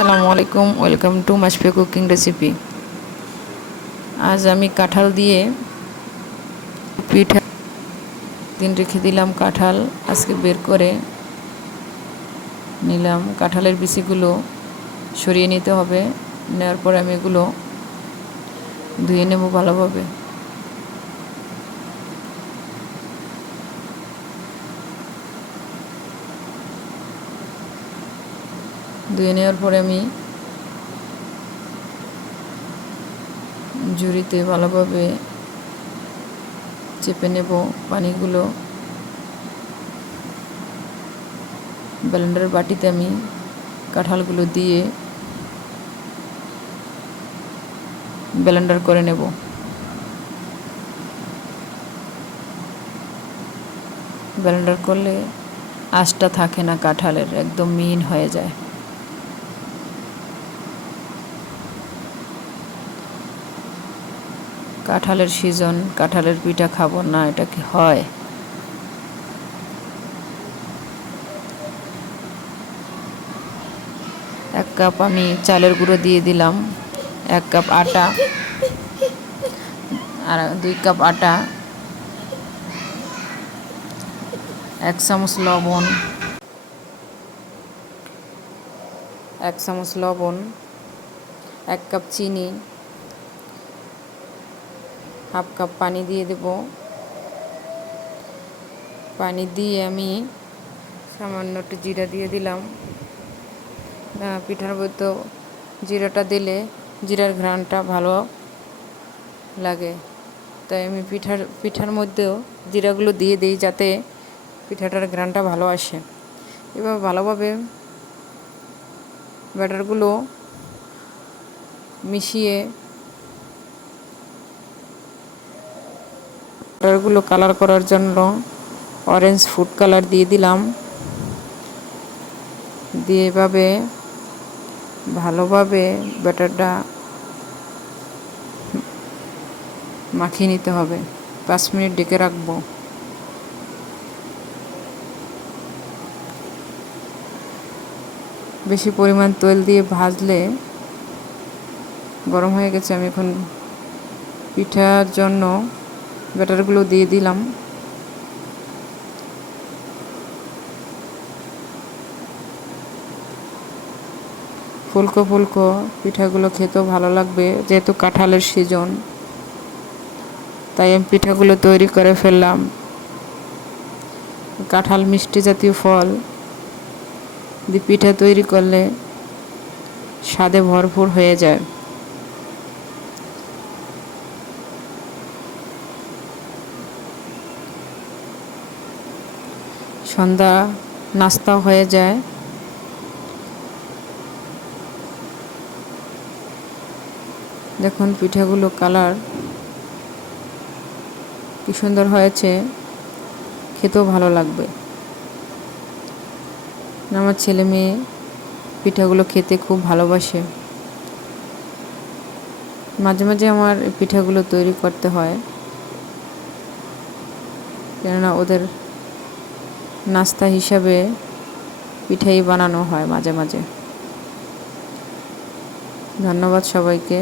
আসসালামু আলাইকুম, welcome to মাসপে কুকিং রেসিপি। আজ আমি কাঁঠাল দিয়ে পিঠা দিন রেখে দিলাম কাঁঠাল। আজকে বের করে নিলাম। কাঁঠালের বিচিগুলো সরিয়ে নিতে হবে। নেওয়ার পরে আমি এগুলো ধুয়ে নেব ভালোভাবে। ধুয়ে নেওয়ার পরে আমি ঝুড়িতে ভালোভাবে চেপে নেব পানিগুলো। ব্লেন্ডার বাটিতে আমি কাঁঠালগুলো দিয়ে ব্লেন্ডার করে নেব। ব্লেন্ডার করলে আঁশটা থাকে না কাঁঠালের, একদম মিহিন হয়ে যায়। কাঁঠালের সিজন, কাঁঠালের পিঠা খাব না, এটা কি হয়? এক কাপ আমি চালের গুঁড়ো দিয়ে দিলাম, এক কাপ আটা আর দুই কাপ আটা, এক চামচ লবণ, এক চামচ লবণ, এক কাপ চিনি হাফ কাপ পানি দিয়ে দেব। পানি দিয়ে আমি সামান্য একটু জিরা দিয়ে দিলাম। পিঠার মধ্যে জিরাটা দিলে জিরার ঘ্রাণটা ভালো লাগে। তাই আমি পিঠার পিঠার মধ্যেও জিরাগুলো দিয়ে দিই যাতে পিঠাটার ঘ্রাণটা ভালো আসে। এবার ভালোভাবে ব্যাটারগুলো মিশিয়ে কালারগুলো কালার করার জন্য অরেঞ্জ ফুড কালার দিয়ে দিলাম। দিয়ে এভাবে ভালোভাবে ব্যাটারটা মাখিয়ে নিতে হবে। পাঁচ মিনিট ডেকে রাখব। বেশি পরিমাণ তেল দিয়ে ভাজলে গরম হয়ে গেছে। আমি এখন পিঠার জন্য ব্যাটারগুলো দিয়ে দিলাম। ফুলকো ফুলকো, পিঠাগুলো খেতেও ভালো লাগবে, যেহেতু কাঁঠালের সিজন তাই আমি পিঠাগুলো তৈরি করে ফেললাম। কাঁঠাল মিষ্টি জাতীয় ফল। দিয়ে পিঠা তৈরি করলে স্বাদে ভরপুর হয়ে যায়। সন্ধ্যা নাস্তা হয়ে যায়। দেখুন পিঠাগুলো কালার কি সুন্দর হয়েছে, খেতেও ভালো লাগবে। আমার ছেলে মেয়ে পিঠাগুলো খেতে খুব ভালোবাসে। মাঝে মাঝে আমার পিঠাগুলো তৈরি করতে হয়। কেননা ওদের নাস্তা হিসাবে পিঠাই বানানো হয় মাঝে মাঝে। ধন্যবাদ সবাইকে।